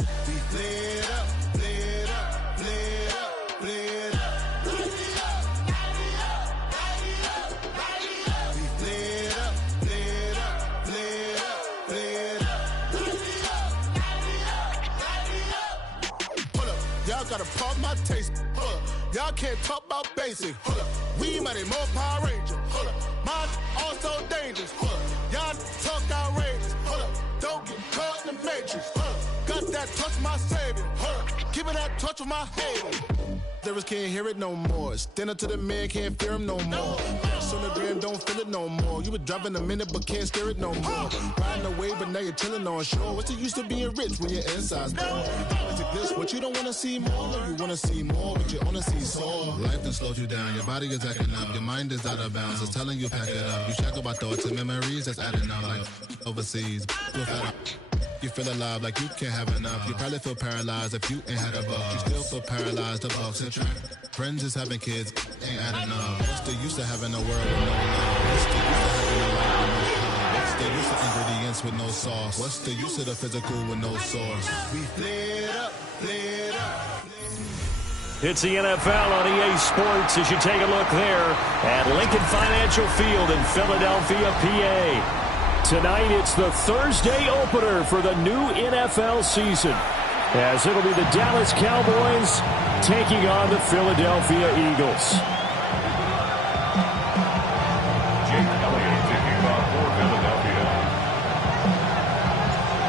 We play it up, play it up, play it up, play it up. We play it up, play it up, play it up, play it up. Hold up, y'all gotta pump my taste. Hold up, y'all can't talk about basic. Hold up, we mighty more Power Ranger. Hold up, mine also dangerous. Hold up, y'all talk outrageous. Hold up, don't get caught in the matrix. Hold up, got that touch my savior. Hold up, keeping that touch with my haters. Lyrics can't hear it no more. Stand up to the man, can't fear him no more. On the gram, don't feel it no more. You were driving a minute, but can't steer it no more. Riding away, but now you're chilling on shore. What's the use of being rich when your inside's poor? It's like this, what you don't want to see more. You want to see more, but you only see sore. Life done slowed you down, your body is acting up. Your mind is out of bounds, it's telling you pack it up. You check about thoughts and memories that's adding up. Like overseas, you feel alive like you can't have enough. You probably feel paralyzed if you ain't had a buck. You still feel paralyzed, the bucks and track. Friends is having kids, ain't adding up. What's the use of having a world with no love? What's the use of having a life with no love? What's the use of ingredients with no sauce? What's the use of the physical with no source? We play it up, play it up. It's the NFL on EA Sports as you take a look there at Lincoln Financial Field in Philadelphia, PA. Tonight, it's the Thursday opener for the new NFL season, as it'll be the Dallas Cowboys taking on the Philadelphia Eagles. Jake Elliott taking off for Philadelphia.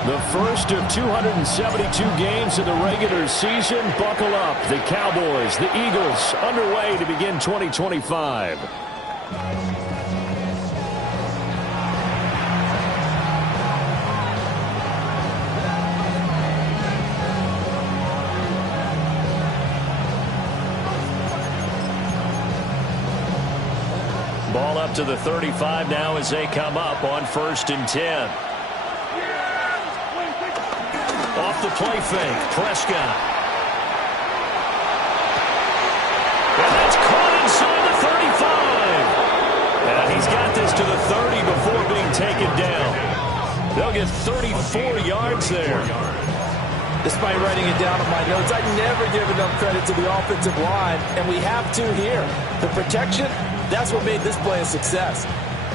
The first of 272 games of the regular season. Buckle up. The Cowboys, the Eagles, underway to begin 2025. Ball up to the 35 now as they come up on 1st and 10. Off the play fake, Prescott. And that's caught inside the 35. And he's got this to the 30 before being taken down. They'll get 34 yards there. Despite writing it down on my notes, I never give enough credit to the offensive line, and we have to here. The protection, that's what made this play a success.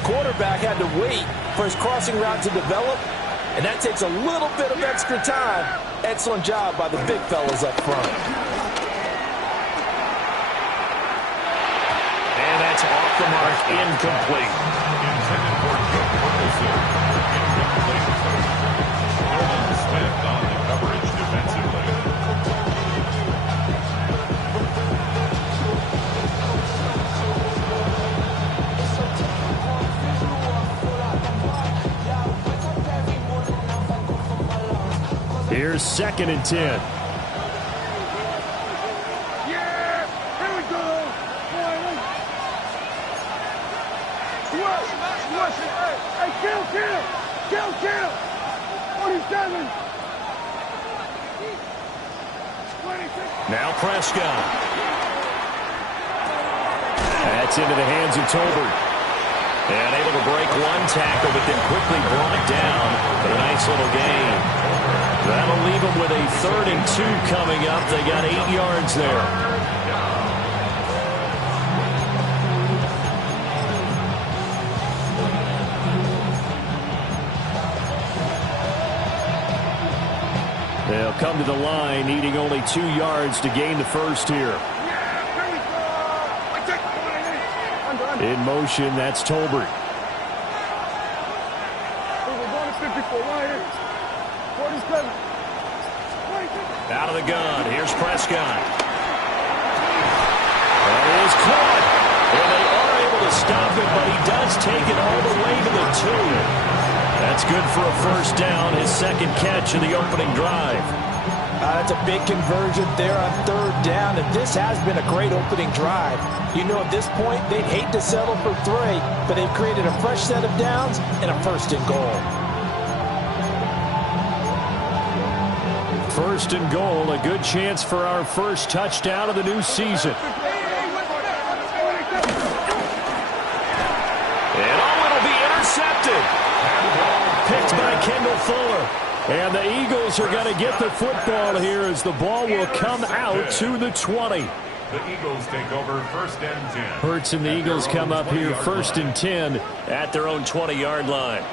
Quarterback had to wait for his crossing route to develop, and that takes a little bit of extra time. Excellent job by the big fellas up front. And that's off the mark, incomplete. Intended for Joe Ferguson. Incomplete. Nolan Smith on the coverage defensively. Here's 2nd and 10. Yeah, here we go. Rush it. Hey, kill. 47. 26. Now Prescott. That's into the hands of Tolbert. And able to break one tackle, but then quickly brought down for a nice little gain. That'll leave them with a 3rd and 2 coming up. They got 8 yards there. They'll come to the line, needing only 2 yards to gain the first here. In motion, that's Tolbert. Out of the gun, here's Prescott. That is caught. And they are able to stop him, but he does take it all the way to the 2. That's good for a first down, his 2nd catch of the opening drive. That's a big conversion there on 3rd down, and this has been a great opening drive. You know, at this point, they'd hate to settle for 3, but they've created a fresh set of downs and a 1st and goal. 1st and goal, a good chance for our first touchdown of the new season. And it'll be intercepted. Picked by Kendall Fuller. And the Eagles are going to get the football here as the ball will come out to the 20. The Eagles take over 1st and 10. Hurts and the Eagles come up here 1st and 10 at their own 20-yard line.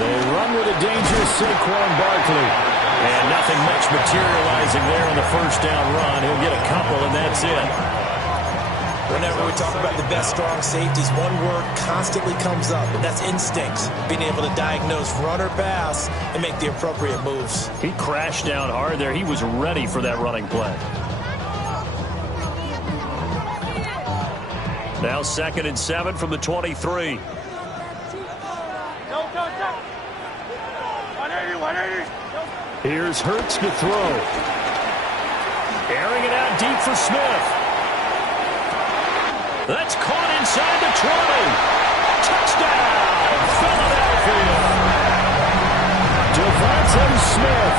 They run with a dangerous Saquon Barkley. And nothing much materializing there on the first down run. He'll get a couple, and that's it. Whenever we talk about the best strong safeties, one word constantly comes up, and that's instincts. Being able to diagnose run or pass and make the appropriate moves. He crashed down hard there. He was ready for that running play. Now 2nd and 7 from the 23. Here's Hurts to throw. Airing it out deep for Smith. That's caught inside the 20. Touchdown, Philadelphia. Devonta Smith,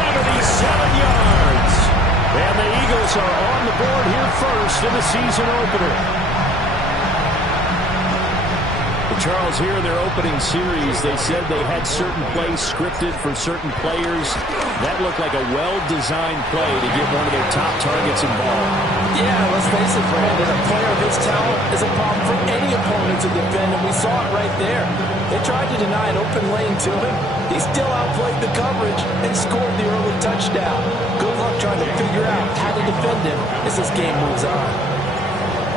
77 yards. And the Eagles are on the board here first in the season opener. Charles, here in their opening series, they said they had certain plays scripted for certain players. That looked like a well-designed play to get one of their top targets involved. Yeah, let's face it, Brandon. A player of his talent is a problem for any opponent to defend, and we saw it right there. They tried to deny an open lane to him. He still outplayed the coverage and scored the early touchdown. Good luck trying to figure out how to defend him as this game moves on.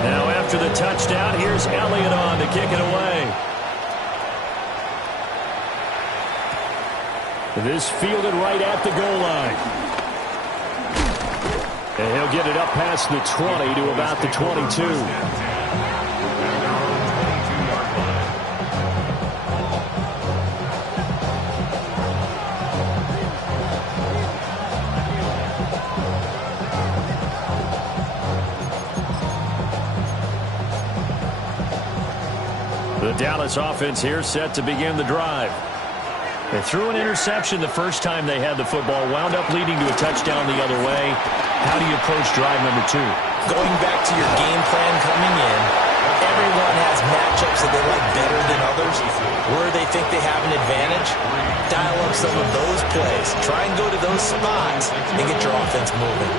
Now after the touchdown, here's Elliott on to kick it away. This fielded right at the goal line. And he'll get it up past the 20 to about the 22. The Dallas offense here set to begin the drive. They threw an interception the first time they had the football, wound up leading to a touchdown the other way. How do you approach drive number 2? Going back to your game plan coming in, everyone has matchups that they like better than others. Where they think they have an advantage, dial up some of those plays. Try and go to those spots and get your offense moving.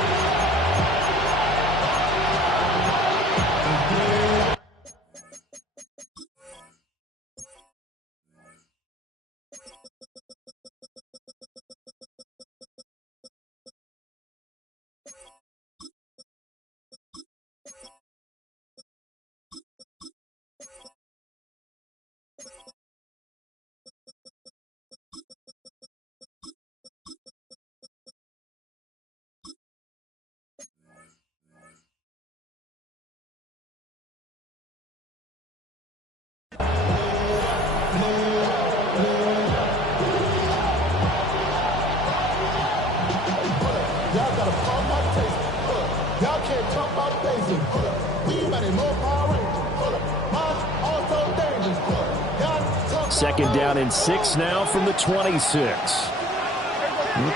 Second down and 6 now from the 26.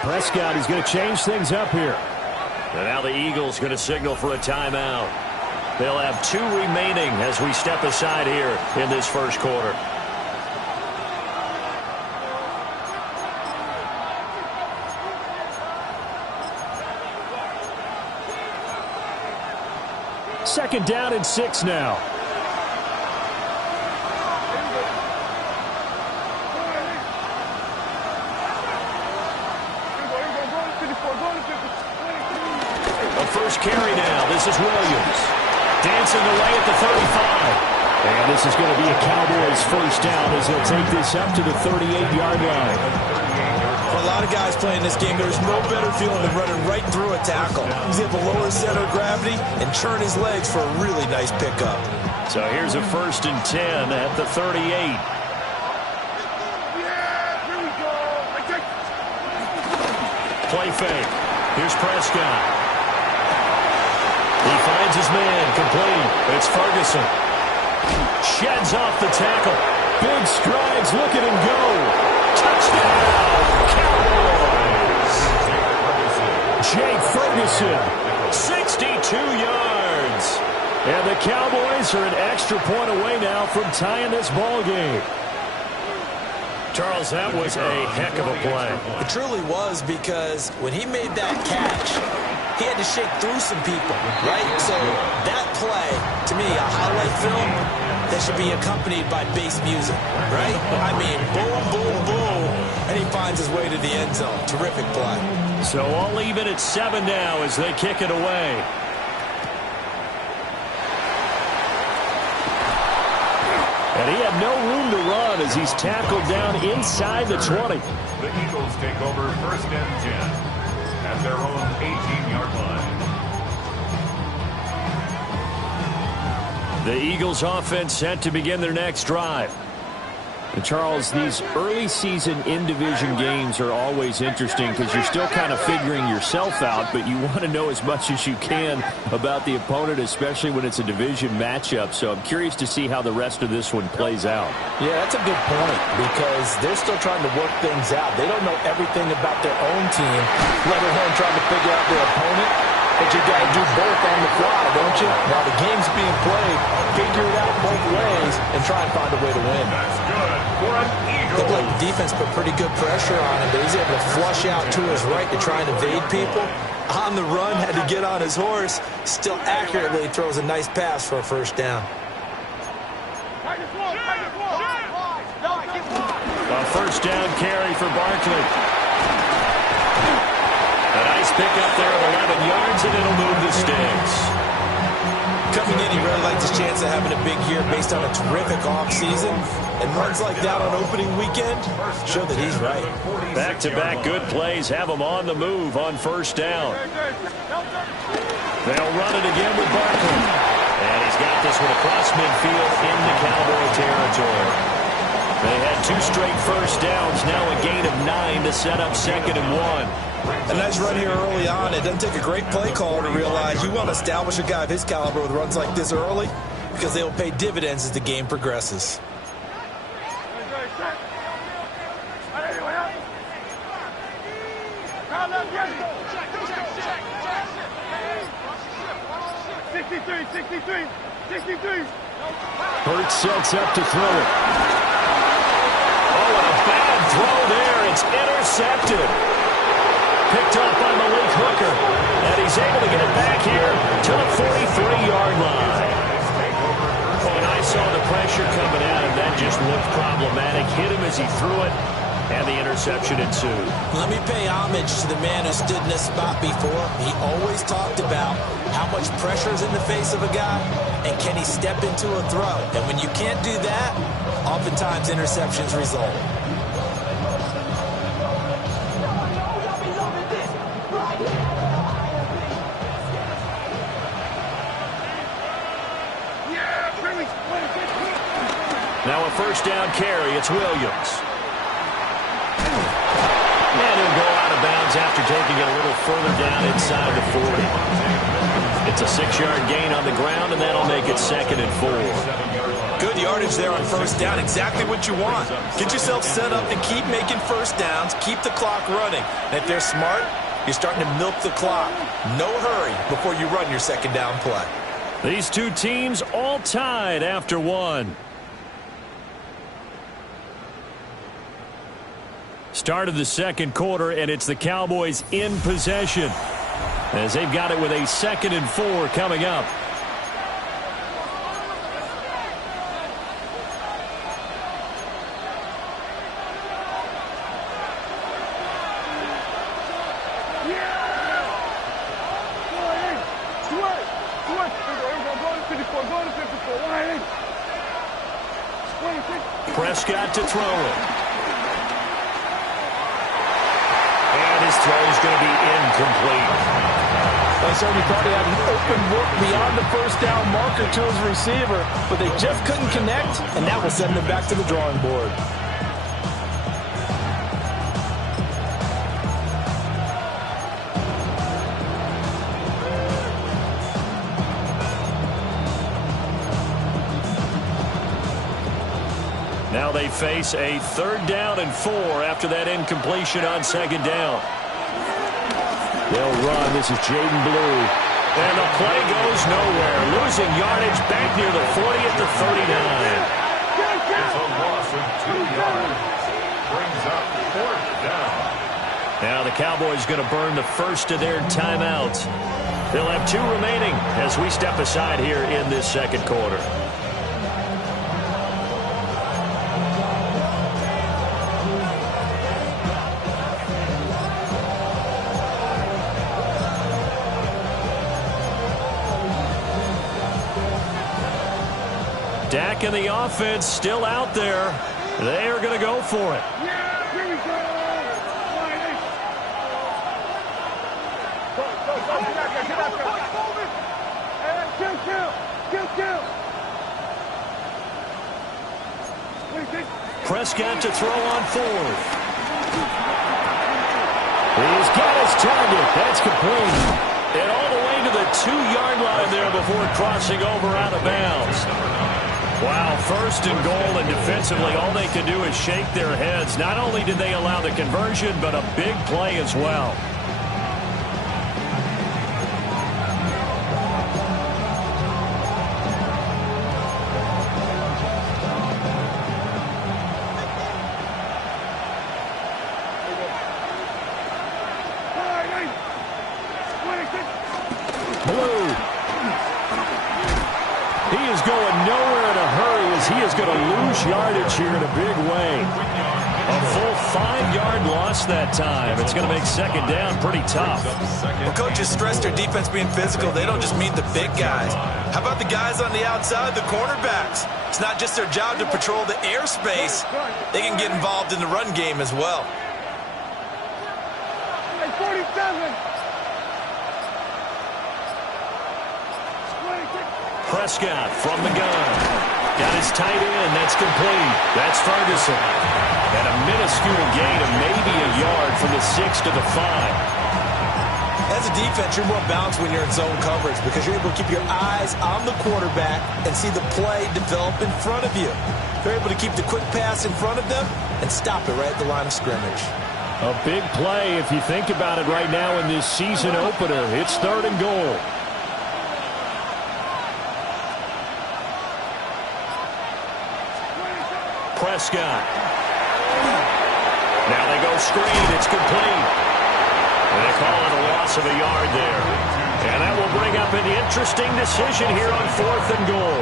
Prescott is going to change things up here. And now the Eagles going to signal for a timeout. They'll have 2 remaining as we step aside here in this first quarter. Second down and 6 now. First carry now. This is Williams. Dancing away at the 35. And this is going to be a Cowboys first down as they'll take this up to the 38-yard line. For a lot of guys playing this game, there's no better feeling than running right through a tackle. He's able to lower his center of gravity and churn his legs for a really nice pickup. So here's a 1st and 10 at the 38. Yeah, here we go. Play fake. Here's Prescott. He finds his man, complete. It's Ferguson. Sheds off the tackle. Big strides, look at him go. Touchdown, Cowboys. Jake Ferguson, 62 yards. And the Cowboys are an extra point away now from tying this ball game. Charles, that was a heck of a play. It truly was, because when he made that catch, he had to shake through some people, right? So that play, to me, a highlight film that should be accompanied by bass music, right? I mean, boom, boom, boom, and he finds his way to the end zone. Terrific play. So all even at 7 now as they kick it away. And he had no room to run as he's tackled down inside the 20. The Eagles take over 1st and 10 at their own 18-yard line. The Eagles offense set to begin their next drive. And Charles, these early season in-division games are always interesting because you're still kind of figuring yourself out, but you want to know as much as you can about the opponent, especially when it's a division matchup. So I'm curious to see how the rest of this one plays out. Yeah, that's a good point, because they're still trying to work things out. They don't know everything about their own team, let alone trying to figure out their opponent. But you got to do both on the fly, don't you? While the game's being played, figure it out both ways and try and find a way to win. That's good for an Eagle. Looked like the defense put pretty good pressure on him, but he's able to flush out to his right to try and evade people. On the run, had to get on his horse. Still accurately throws a nice pass for a 1st down. A 1st down carry for Barkley. A nice pickup there of 11 yards, and it'll move the sticks. Coming in, he really liked his chance of having a big year based on a terrific offseason. And runs like that on opening weekend show that he's right. Back-to-back good plays have him on the move on 1st down. They'll run it again with Barkley. And he's got this one across midfield into Cowboy territory. They had 2 straight 1st downs, now a gain of 9 to set up 2nd and 1. A nice run here early on. It doesn't take a great play call to realize you want to establish a guy of his caliber with runs like this early, because they will pay dividends as the game progresses. Hurts sets up to throw it. Oh, and a bad throw there. It's intercepted. Picked up by Malik Hooker. And he's able to get it back here to the 43-yard line. When I saw the pressure coming at him, that just looked problematic. Hit him as he threw it, and the interception ensued. Let me pay homage to the man who stood in this spot before. He always talked about how much pressure is in the face of a guy, and can he step into a throw. And when you can't do that, oftentimes interceptions result. Now a 1st down carry. It's Williams. And he'll go out of bounds after taking it a little further down inside the 40. It's a 6-yard gain on the ground, and that'll make it 2nd and 4. Good yardage there on 1st down. Exactly what you want. Get yourself set up and keep making 1st downs. Keep the clock running. And if they're smart, you're starting to milk the clock. No hurry before you run your 2nd down play. These two teams all tied after 1. Start of the 2nd quarter, and it's the Cowboys in possession as they've got it with a 2nd and 4 coming up. Prescott to throw it. And his throw is going to be incomplete. They certainly thought he had an open look beyond the 1st down marker to his receiver, but they just couldn't connect, and that will send them back to the drawing board. Now they face a 3rd down and 4 after that incompletion on 2nd down. They'll run. This is Jaden Blue. And the play goes nowhere. Losing yardage back near the 40 at the 39. It's a loss of 2 yards. Brings up 4th down. Now the Cowboys going to burn the first of their timeouts. They'll have 2 remaining as we step aside here in this second quarter. Dak and the offense still out there. They are going to go for it. Yeah, here we go. Prescott to throw on 4th. He's got his target. That's complete. And all the way to the 2-yard line there before crossing over out of bounds. Wow, 1st and goal, and defensively all they can do is shake their heads. Not only did they allow the conversion, but a big play as well. Blue. He is going nowhere in a hurry as he is going to lose yardage here in a big way. A full 5-yard loss that time. It's going to make second down pretty tough. Well, coaches stress their defense being physical. They don't just mean the big guys. How about the guys on the outside, the cornerbacks? It's not just their job to patrol the airspace. They can get involved in the run game as well. Hey, 47. Prescott from the gun. Got his tight end. That's complete. That's Ferguson. And a minuscule gain of maybe a yard from the 6 to the 5. As a defense, you're more balanced when you're in zone coverage because you're able to keep your eyes on the quarterback and see the play develop in front of you. You're able to keep the quick pass in front of them and stop it right at the line of scrimmage. A big play if you think about it right now in this season opener. It's 3rd and goal. Prescott. Now they go screen. It's complete. And they call it a loss of a yard there. And that will bring up an interesting decision here on 4th and goal.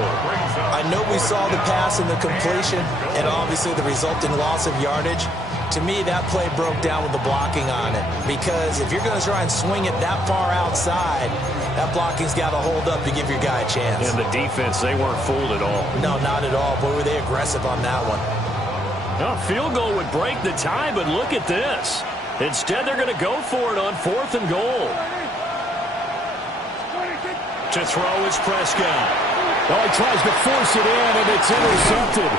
I know we saw the pass and the completion and obviously the resulting loss of yardage. To me, that play broke down with the blocking on it. Because if you're going to try and swing it that far outside, that blocking's got to hold up to give your guy a chance. And the defense, they weren't fooled at all. No, not at all. Boy, were they aggressive on that one. A field goal would break the tie, but look at this. Instead, they're going to go for it on 4th and goal. To throw is Prescott. Well, he tries to force it in, and it's intercepted.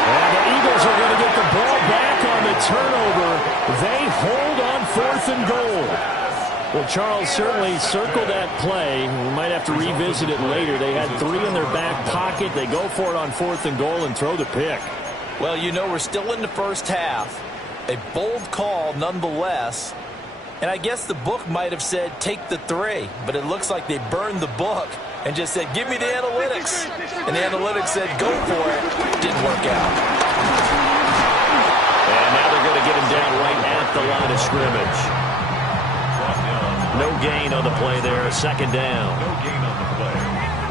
And the Eagles are going to get the ball back on the turnover. They hold on 4th and goal. Well, Charles certainly circled that play. We might have to revisit it later. They had 3 in their back pocket. They go for it on 4th and goal and throw the pick. Well, you know, we're still in the first half. A bold call nonetheless. And I guess the book might have said take the 3, but it looks like they burned the book and just said, give me the analytics. And the analytics said, go for it. Didn't work out. And now they're going to get him down right at the line of scrimmage. No gain on the play there, a second down. No gain on the play.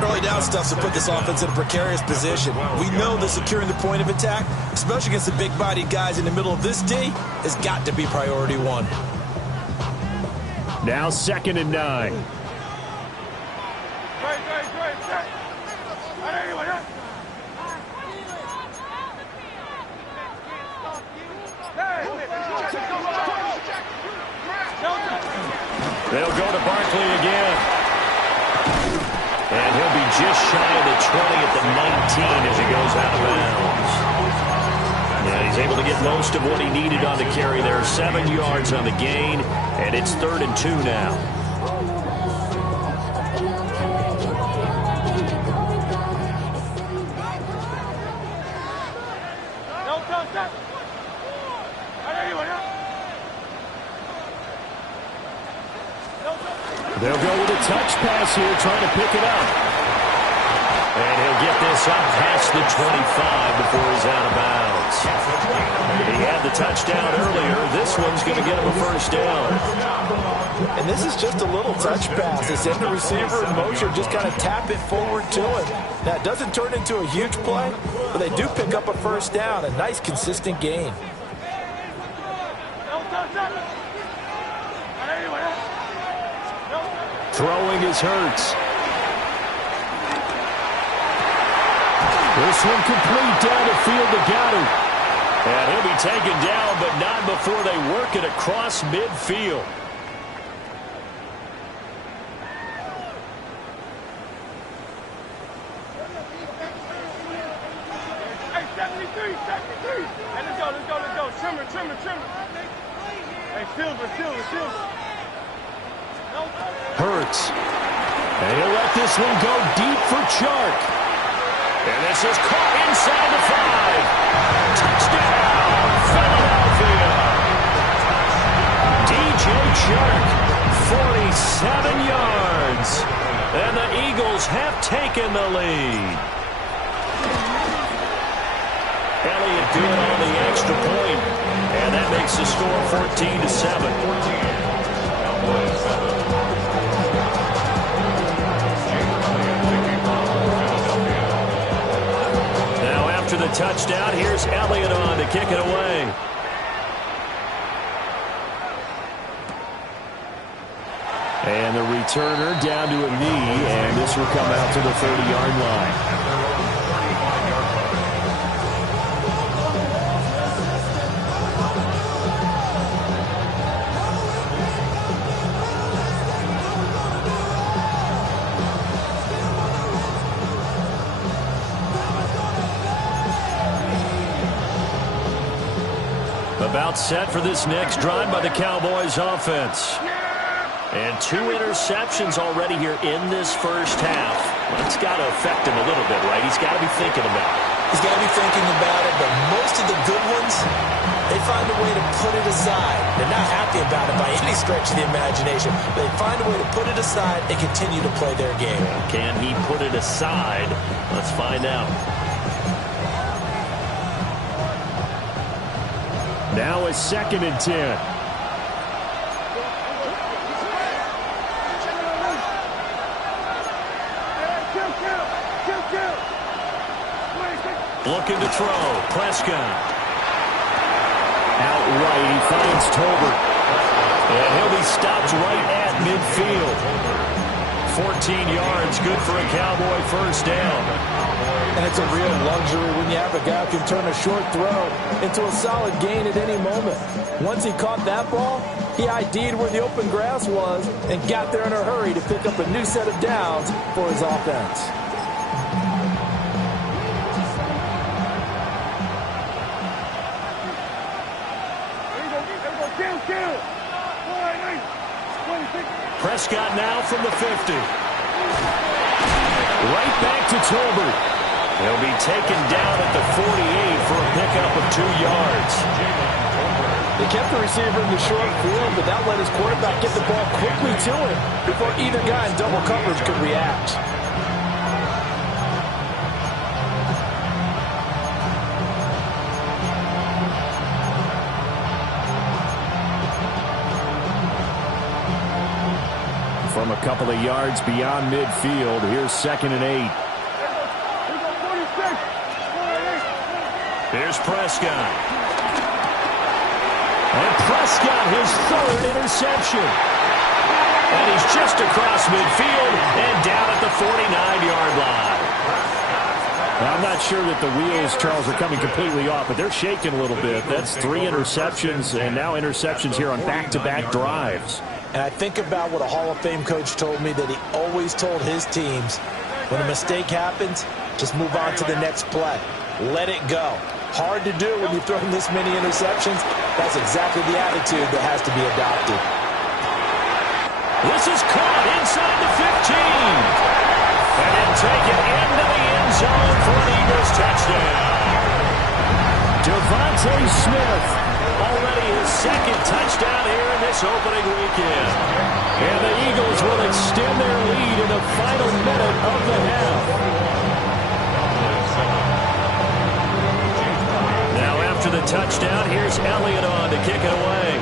Early down stuff to put this offense in a precarious position. We know that securing the point of attack, especially against the big-bodied guys in the middle of this D, has got to be priority 1. Now 2nd and 9. They'll go to Barkley again. And he'll be just shy of the 20 at the 19 as he goes out of bounds. Yeah, he's able to get most of what he needed on the carry there. 7 yards on the gain, and it's 3rd and 2 now. They'll go with a touch pass here, trying to pick it up. And he'll get this up past the 25 before he's out of bounds. He had the touchdown earlier. This one's going to get him a first down. And this is just a little touch pass. They send the receiver in motion, just kind of tap it forward to him. Now, it doesn't turn into a huge play, but they do pick up a first down. A nice, consistent gain. Throwing is Hurts. This one complete down the field to Goddard. And he'll be taken down, but not before they work it across midfield. Hey, 73. Hey, let's go. Trimmer. Hey, Silver. Hurts. And he'll let this one go deep for Chark. And this is caught inside the 5. Touchdown, Philadelphia. DJ Chark, 47 yards. And the Eagles have taken the lead. Elliott good on the extra point. And that makes the score 14-7. After the touchdown, here's Elliott on to kick it away. And the returner down to a knee, and this will come out to the 30-yard line. About set for this next drive by the Cowboys offense. And 2 interceptions already here in this first half. That's got to affect him a little bit, right? He's got to be thinking about it. He's got to be thinking about it, but most of the good ones, they find a way to put it aside. They're not happy about it by any stretch of the imagination. They find a way to put it aside and continue to play their game. Can he put it aside? Let's find out. Now a 2nd and 10. Looking to throw. Prescott. Out right, he finds Tolbert. And he'll be stopped right at midfield. 14 yards, good for a Cowboy first down. And it's a real luxury when you have a guy who can turn a short throw into a solid gain at any moment. Once he caught that ball, he ID'd where the open grass was and got there in a hurry to pick up a new set of downs for his offense. Prescott now from the 50. Right back to Tolbert. He'll be taken down at the 48 for a pickup of 2 yards. They kept the receiver in the short field, but that let his quarterback get the ball quickly to him before either guy in double coverage could react. From a couple of yards beyond midfield, here's 2nd and 8. Here's Prescott. And Prescott, his 3rd interception. And he's just across midfield and down at the 49-yard line. Now, I'm not sure that the wheels, Charles, are coming completely off, but they're shaking a little bit. That's 3 interceptions, and now interceptions here on back-to-back drives. And I think about what a Hall of Fame coach told me that he always told his teams, when a mistake happens, just move on to the next play. Let it go. Hard to do when you've thrown this many interceptions. That's exactly the attitude that has to be adopted. This is caught inside the 15. And then taken into the end zone for an Eagles touchdown. Devontae Smith, already his second touchdown here in this opening weekend. And the Eagles will extend their lead in the final minute of the half. Now after the touchdown, here's Elliott on to kick it away.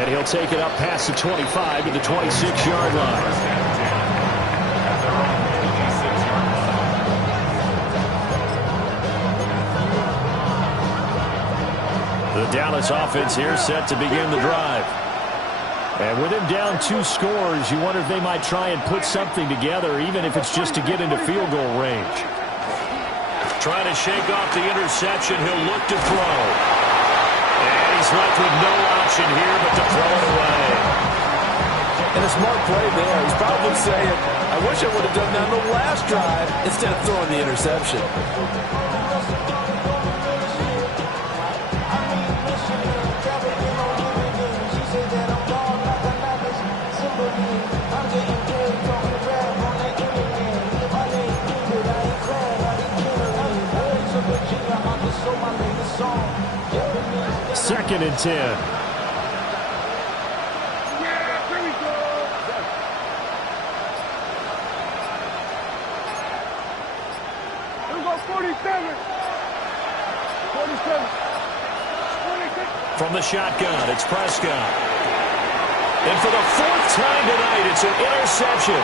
And he'll take it up past the 25 to the 26-yard line. The Dallas offense here set to begin the drive. And with him down 2 scores, you wonder if they might try and put something together, even if it's just to get into field goal range. Trying to shake off the interception, he'll look to throw. And he's left with no option here but to throw it away. And a smart play there. He's probably saying, I wish I would have done that on the last drive instead of throwing the interception. Second and 10. Yeah, here we go. Here we go, 47. 47. 26. From the shotgun, it's Prescott. And for the 4th time tonight, it's an interception.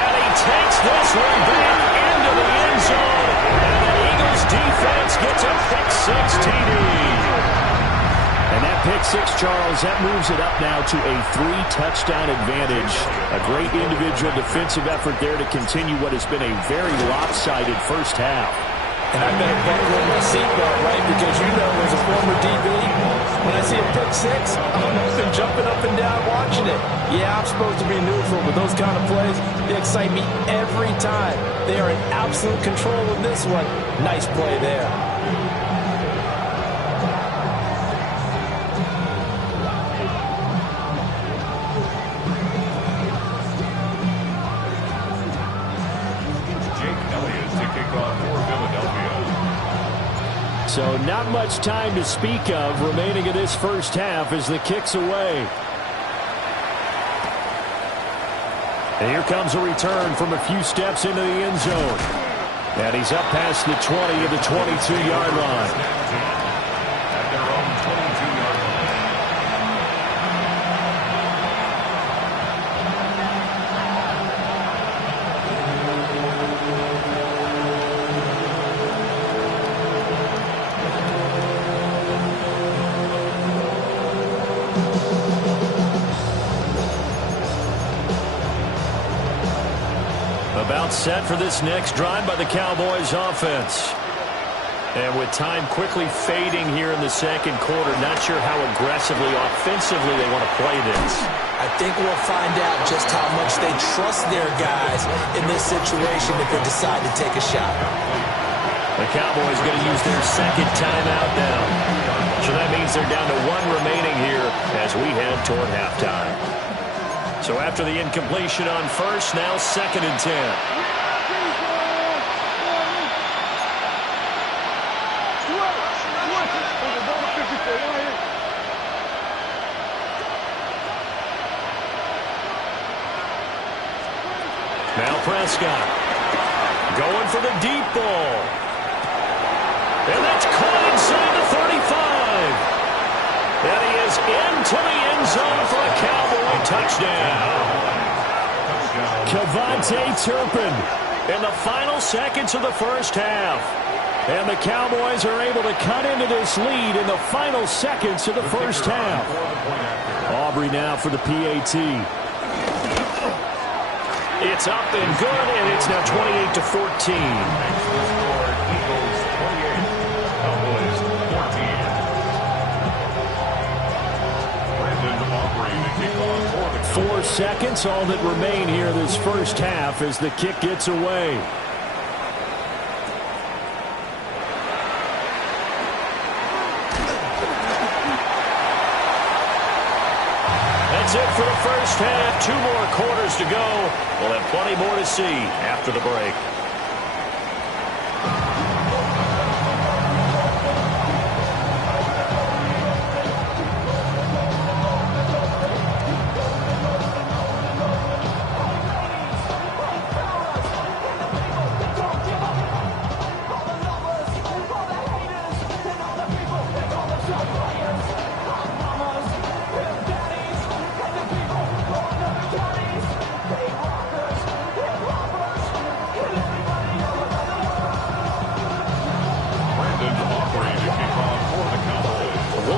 And he takes this one back into the end zone. And the Eagles defense gets a pick-6 TD. And that pick-6, Charles, that moves it up now to a 3-touchdown advantage. A great individual defensive effort there to continue what has been a very lopsided first half. And I better buckle in my seatbelt, right? Because you know, as a former DB, when I see a pick-6, I'm open, jumping up and down, watching it. Yeah, I'm supposed to be neutral, but those kind of plays, they excite me every time. They are in absolute control of this one. Nice play there. So not much time to speak of remaining in this first half as the kick's away. And here comes a return from a few steps into the end zone. And he's up past the 20 of the 22-yard line. At their own 22-yard line. About set for this next drive by the Cowboys offense. And with time quickly fading here in the second quarter, not sure how aggressively, offensively they want to play this. I think we'll find out just how much they trust their guys in this situation if they decide to take a shot. The Cowboys going to use their second timeout now. So that means they're down to 1 remaining here as we head toward halftime. So after the incompletion on first, now 2nd and 10. Now Prescott going for the deep ball. And that's caught inside the 35. And he is into the end zone for a Cowboy touchdown. KaVontae Turpin in the final seconds of the first half. And the Cowboys are able to cut into this lead in the final seconds of the first half. Aubrey now for the PAT. It's up and good, and it's now 28-14. Eagles 28, Cowboys 14. Brandon Aubrey, the kickoff for the 4 seconds, all that remain here this first half as the kick gets away. That's it for the first half. 2 more quarters to go. We'll have plenty more to see after the break.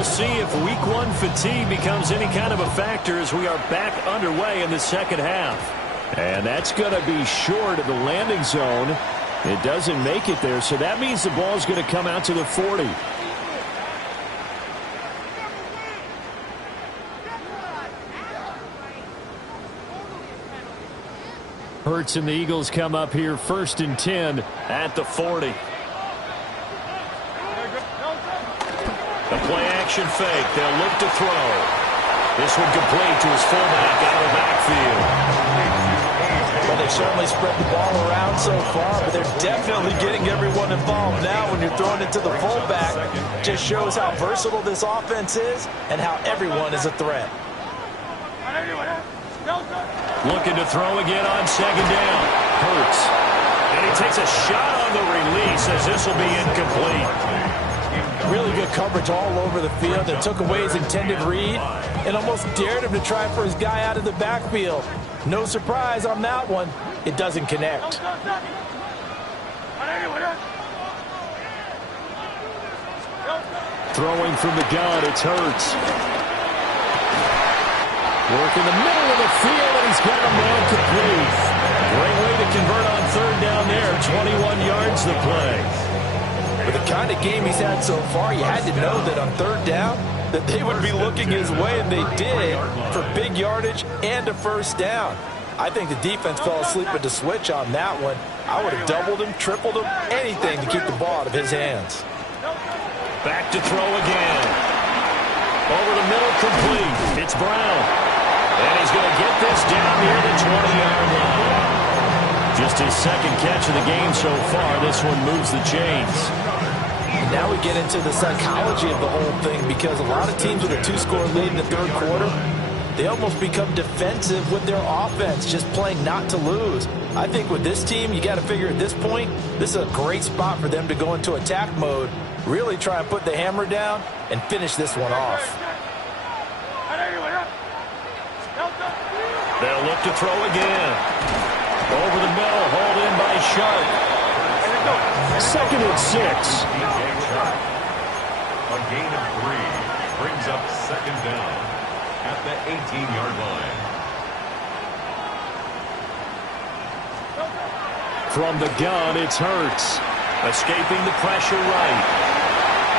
See if week 1 fatigue becomes any kind of a factor as we are back underway in the second half. And that's going to be short of the landing zone. It doesn't make it there, so that means the ball's going to come out to the 40. Hurts and the Eagles come up here 1st and 10 at the 40. A play-action fake. They'll look to throw. This one complete to his fullback out of the backfield. Well, they've certainly spread the ball around so far, but they're definitely getting everyone involved now when you're throwing it to the fullback. Just shows how versatile this offense is and how everyone is a threat. Looking to throw again on 2nd down. Hurts. And he takes a shot on the release as this will be incomplete. Really good coverage all over the field that took away his intended read and almost dared him to try for his guy out of the backfield. No surprise on that one. It doesn't connect. Throwing from the gun, it's Hurts. Work in the middle of the field, and he's got a man complete. Great way to convert on 3rd down there. 21 yards the play. With the kind of game he's had so far, you had to know that on 3rd down that they would be looking his way, and they did, for big yardage and a 1st down. I think the defense fell asleep at the switch on that one. I would have doubled him, tripled him, anything to keep the ball out of his hands. Back to throw again. Over the middle, complete. It's Brown. And he's going to get this down near the 20-yard line. Just his 2nd catch of the game so far. This one moves the chains. Now we get into the psychology of the whole thing, because a lot of teams with a 2-score lead in the 3rd quarter, they almost become defensive with their offense, just playing not to lose. I think with this team, you got to figure at this point, this is a great spot for them to go into attack mode, really try and put the hammer down and finish this one off. They'll look to throw again. Over the middle, hauled in by Sharp. 2nd and 6. A gain of 3 brings up 2nd down at the 18-yard line. From the gun, it's Hurts. Escaping the pressure right.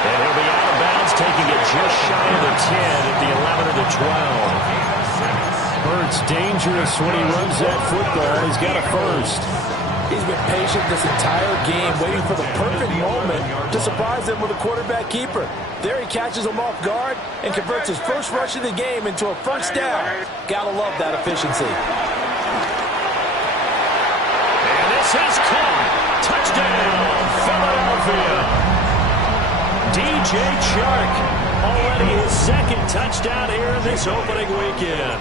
And he'll be out of bounds, taking it just shy of the 10 at the 11 of the 12. Hurts dangerous when he runs that football. He's got a 1st. He's been patient this entire game, waiting for the perfect moment to surprise them with a quarterback keeper. There he catches him off guard and converts his first rush of the game into a 1st down. Gotta love that efficiency. And this is caught. Touchdown, Philadelphia. DJ Chark, already his 2nd touchdown here in this opening weekend.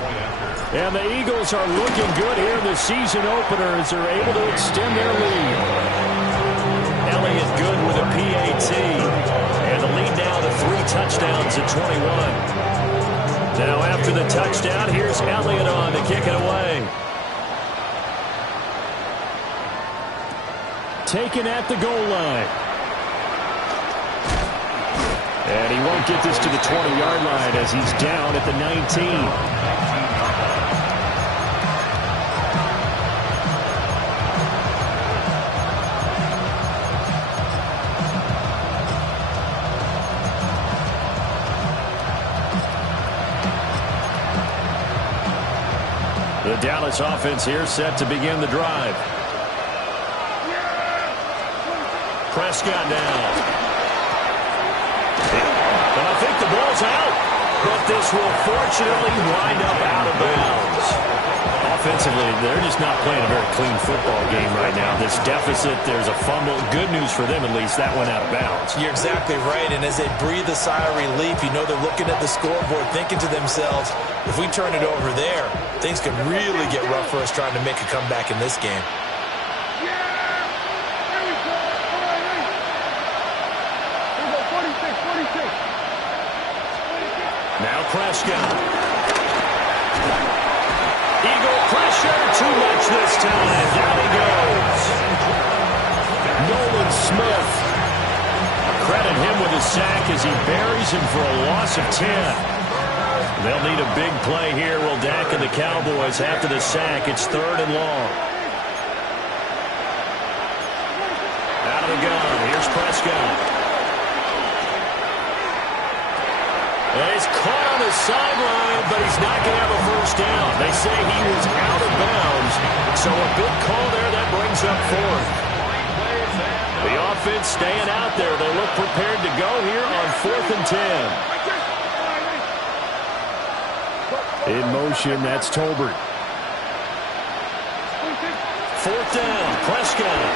And the Eagles are looking good here in the season opener as they're able to extend their lead. Elliott good with a PAT. And the lead now to 3 touchdowns at 21. Now after the touchdown, here's Elliott on to kick it away. Taken at the goal line. And he won't get this to the 20-yard line as he's down at the 19. The Dallas offense here set to begin the drive. Prescott down. And I think the ball's out. But this will fortunately wind up out of bounds. offensively, they're just not playing a very clean football game right now. This deficit, there's a fumble. Good news for them, at least. That went out of bounds. You're exactly right, and as they breathe a sigh of relief, you know they're looking at the scoreboard thinking to themselves, if we turn it over there, things could really get rough for us trying to make a comeback in this game. Now Prescott. Eagle pressure, too much this time. Down he goes. Nolan Smith. Credit him with a sack as he buries him for a loss of 10. They'll need a big play here. Will Dak and the Cowboys after the sack. It's 3rd and long. Out of the gun. Here's Prescott. And he's caught on the sideline, but he's not going to have a first down. They say he was out of bounds, so a big call there that brings up 4th. The offense staying out there. They look prepared to go here on 4th and 10. In motion, that's Tolbert. 4th down, Prescott.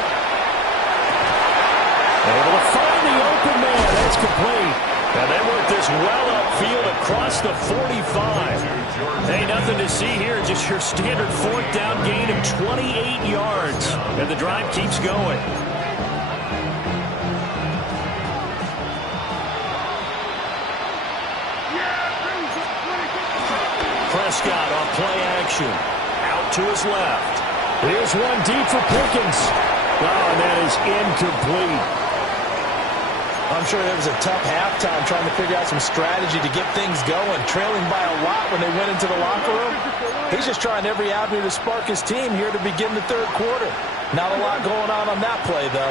Able to find the open man. That's complete. And they work this well upfield across the 45. Hey, nothing to see here. Just your standard 4th down gain of 28 yards. And the drive keeps going. Prescott off play action. Out to his left. Here's one deep for Pickens. Oh, and that is incomplete. I'm sure it was a tough halftime trying to figure out some strategy to get things going. Trailing by a lot when they went into the locker room. He's just trying every avenue to spark his team here to begin the 3rd quarter. Not a lot going on that play, though.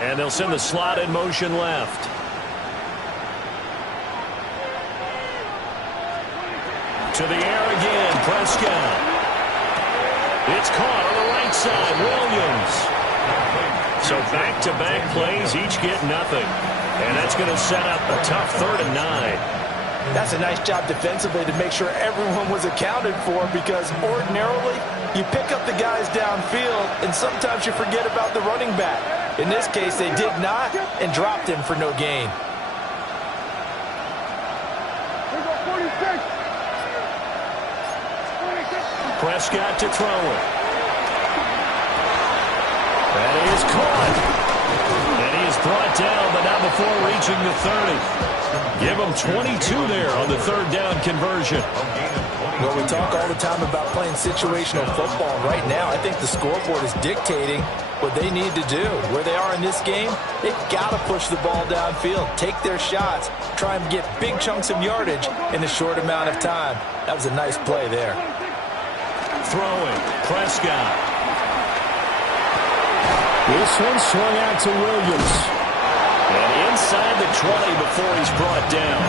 And they'll send the slot in motion left. To the air again, Prescott. It's caught on the right side, Williams. So back-to-back plays, each get nothing. And that's going to set up a tough 3rd and 9. That's a nice job defensively to make sure everyone was accounted for, because ordinarily you pick up the guys downfield and sometimes you forget about the running back. In this case, they did not and dropped him for no gain. Prescott to throw it. That is caught. And he is brought down, but not before reaching the 30. Give him 22 there on the 3rd down conversion. Well, we talk all the time about playing situational football. Right now, I think the scoreboard is dictating what they need to do. Where they are in this game, they've got to push the ball downfield, take their shots, try and get big chunks of yardage in a short amount of time. That was a nice play there. Throwing, Prescott. This one swung out to Williams. And inside the 20 before he's brought down.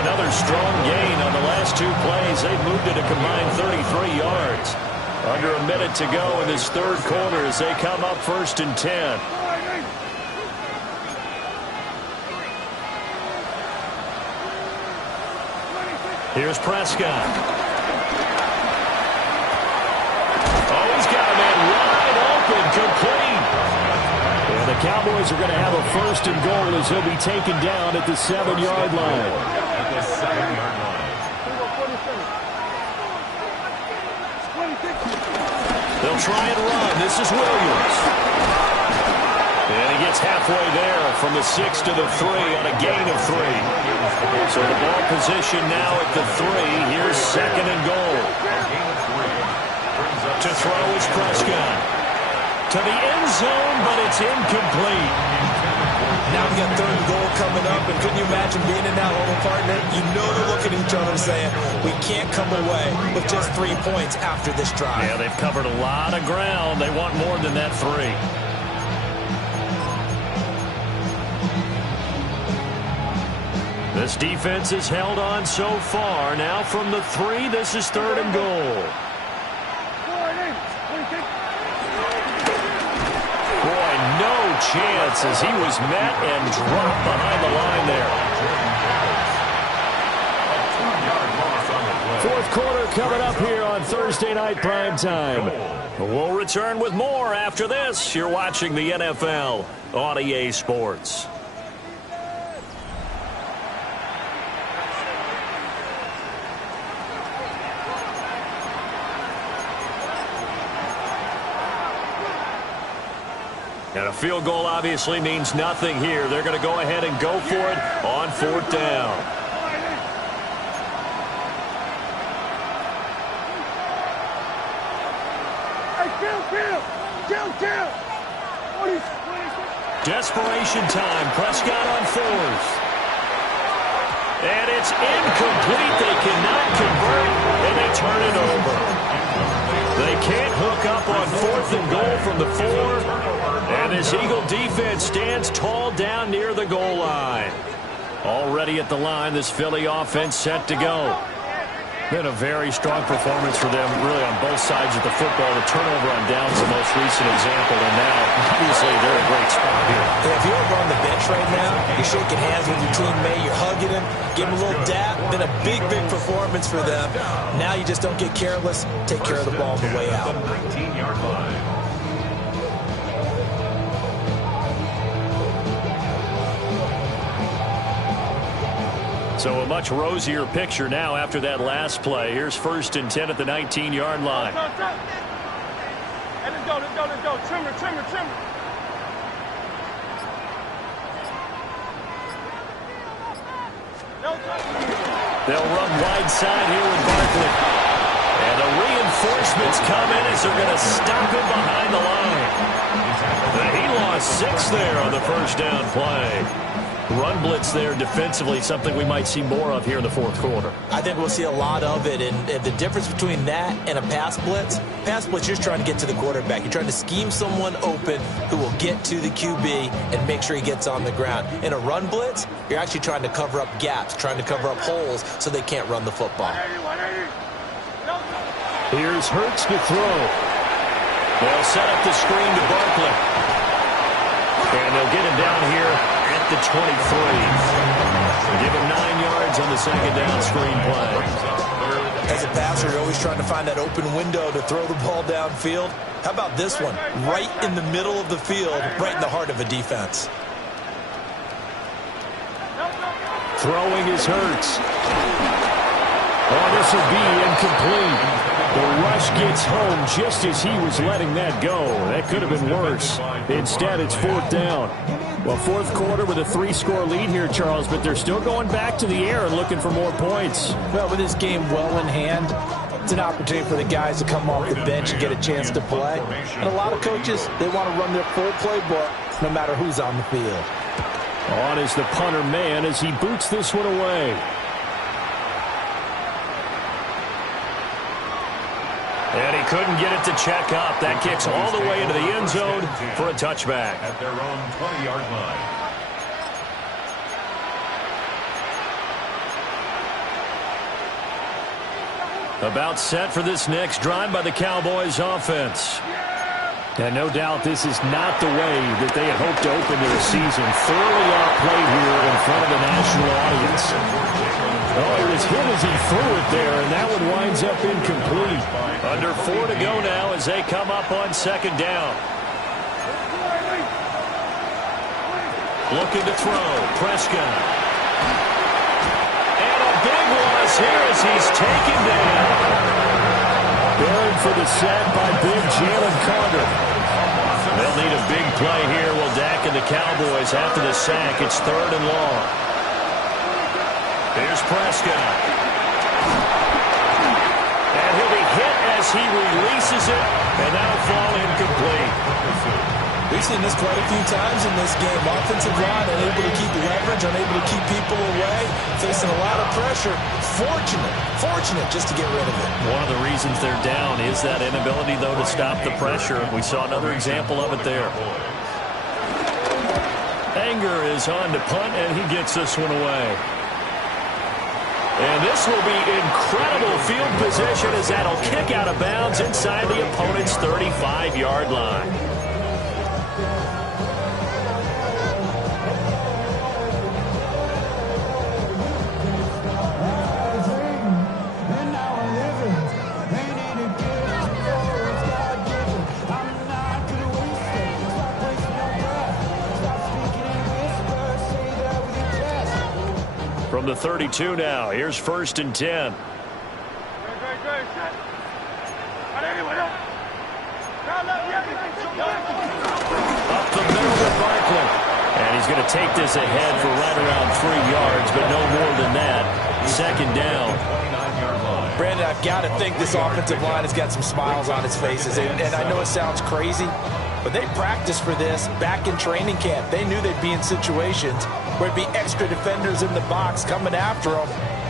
Another strong gain on the last 2 plays. They've moved it a combined 33 yards. Under a minute to go in this 3rd quarter as they come up 1st and 10. Here's Prescott. Oh, he's got a man wide open, complete. And the Cowboys are going to have a 1st and goal as he'll be taken down at the 7-yard line. At the 7-yard line. They'll try and run. This is Williams. And he gets halfway there from the 6 to the 3 on a gain of 3. So the ball position now at the 3. Here's 2nd and goal. To throw is Prescott. To the end zone, but it's incomplete. Now we got 3rd and goal coming up, and couldn't you imagine being in that home, partner? You know they're looking at each other saying, we can't come away with just 3 points after this drive. Yeah, they've covered a lot of ground. They want more than that 3. This defense has held on so far. Now from the 3, this is 3rd and goal. Boy, no chance as he was met and dropped behind the line there. coming up here on Thursday Night Primetime. We'll return with more after this. You're watching the NFL on EA Sports. And a field goal obviously means nothing here. They're going to go ahead and go for it on 4th down. Kill. Desperation time. Prescott on 4th. And it's incomplete. They cannot convert, and they turn it over. They can't hook up on 4th and goal from the 4. And this Eagle defense stands tall down near the goal line. Already at the line, this Philly offense set to go. Been a very strong performance for them, really, on both sides of the football. The turnover on downs the most recent example, and now, obviously, they're in a great spot here. If you're over on the bench right now, you're shaking hands with your teammate, you're hugging him, give him a little dap. Been a big performance for them. Now you just don't get careless. Take care of the ball on the way out. 19-yard line. So a much rosier picture now after that last play. Here's 1st and 10 at the 19-yard line. Hey, let's go. Trimmer. They'll run wide side here with Barkley. And the reinforcements come in as they're going to stop him behind the line. He lost 6 there on the 1st down play. Run blitz there defensively, something we might see more of here in the 4th quarter. I think we'll see a lot of it, and the difference between that and a pass blitz, you're just trying to get to the quarterback. You're trying to scheme someone open who will get to the QB and make sure he gets on the ground. In a run blitz, you're actually trying to cover up gaps, trying to cover up holes so they can't run the football. Here's Hurts to throw. They'll set up the screen to Barkley. And they'll get him down here at the 23. Give him 9 yards on the 2nd down screen play. As a passer, you're always trying to find that open window to throw the ball downfield. How about this one? Right in the middle of the field, right in the heart of a defense. Throwing is Hurts. Oh, this will be incomplete. The rush gets home just as he was letting that go. That could have been worse. Instead, it's 4th down. Well, 4th quarter with a 3-score lead here, Charles, but they're still going back to the air and looking for more points. Well, with this game well in hand, it's an opportunity for the guys to come off the bench and get a chance to play. And a lot of coaches, they want to run their full playbook no matter who's on the field. On is the punter man as he boots this one away. And he couldn't get it to check up. That kicks all the way into the end zone for a touchback. At their own 20-yard line. About set for this next drive by the Cowboys offense. And no doubt this is not the way that they had hoped to open their season. Thoroughly outplayed here in front of the national audience. Oh, it was hit as he threw it there, and that one winds up incomplete. Under 4 to go now as they come up on 2nd down. Looking to throw. Prescott. And a big loss here as he's taken down. Buried for the sack by big Jalen Carter. They'll need a big play here. Will Dak and the Cowboys after the sack. It's 3rd and long. Here's Prescott. And he'll be hit as he releases it, and that'll fall incomplete. We've seen this quite a few times in this game. Offensive line unable to keep leverage, unable to keep people away, facing a lot of pressure. Fortunate just to get rid of it. One of the reasons they're down is that inability, though, to stop the pressure. We saw another example of it there. Anger is on to punt, and he gets this one away. And this will be incredible field position as that'll kick out of bounds inside the opponent's 35-yard line. the 32 now. Here's 1st and 10. Up the middle with Barkley. And he's going to take this ahead for right around 3 yards, but no more than that. 2nd down. Brandon, I've got to think this offensive line has got some smiles on its faces. And I know it sounds crazy, but they practiced for this back in training camp. They knew they'd be in situations where it'd be extra defenders in the box coming after them,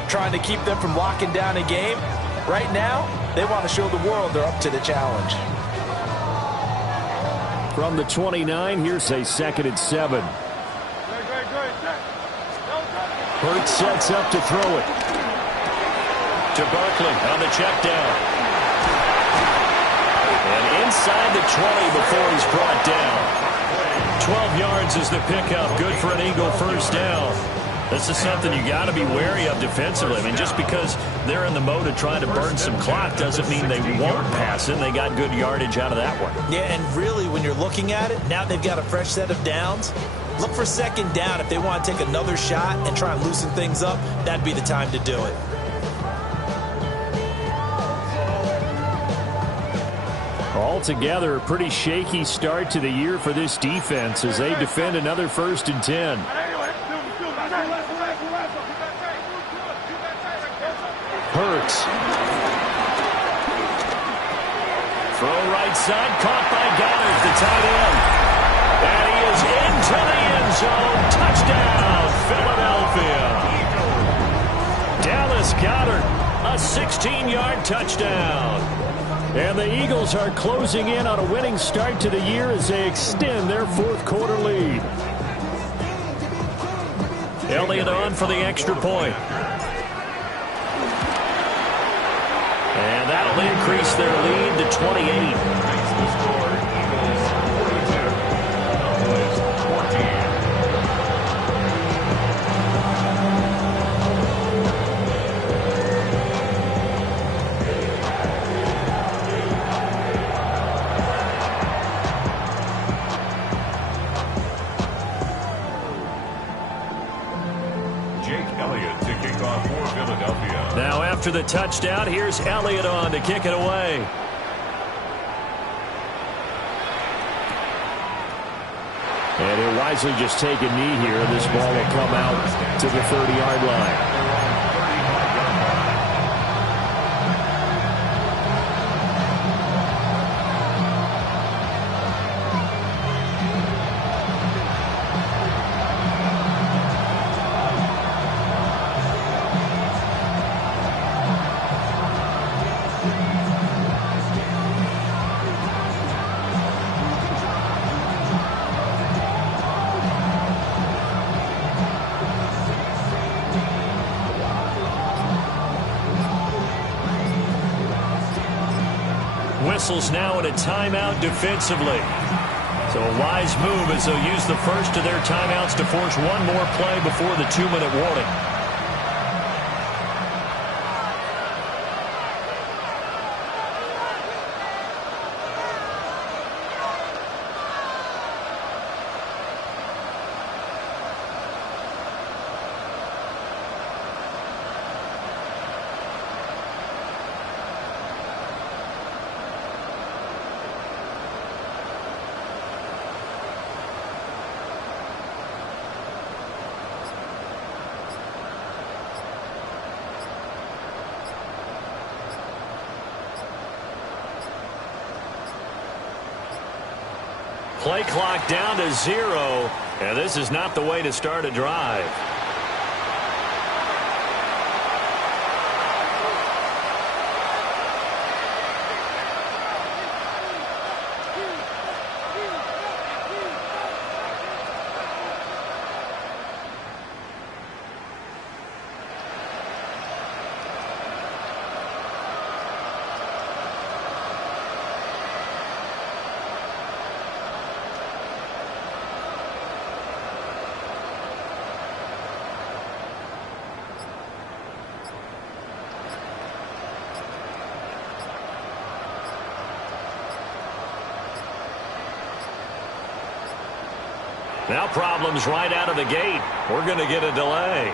trying to keep them from locking down a game. Right now, they want to show the world they're up to the challenge. From the 29, here's a 2nd and 7. Hurts sets up to throw it. To Barkley on the check down. And inside the 20 before he's brought down. 12 yards is the pickup. Good for an Eagle 1st down. This is something you got to be wary of defensively. I mean, just because they're in the mode of trying to burn some clock doesn't mean they won't pass it. They got good yardage out of that one. Yeah, and really, when you're looking at it, now they've got a fresh set of downs. Look for 2nd down. If they want to take another shot and try and loosen things up, that'd be the time to do it. Altogether, a pretty shaky start to the year for this defense as they defend another 1st and 10. Hurts. Throw right side, caught by Goddard, the tight end. And he is into the end zone. Touchdown, Philadelphia. Dallas Goedert, a 16-yard touchdown. And the Eagles are closing in on a winning start to the year as they extend their 4th quarter lead. Elliott on for the extra point. And that'll increase their lead to 28. Now after the touchdown, here's Elliott on to kick it away. And he'll wisely just take a knee here. This ball will come out to the 30-yard line. Whistles now in a timeout defensively. So a wise move as they'll use the first of their timeouts to force one more play before the 2-minute warning. Play clock down to 0, and this is not the way to start a drive. Now problems right out of the gate. We're going to get a delay.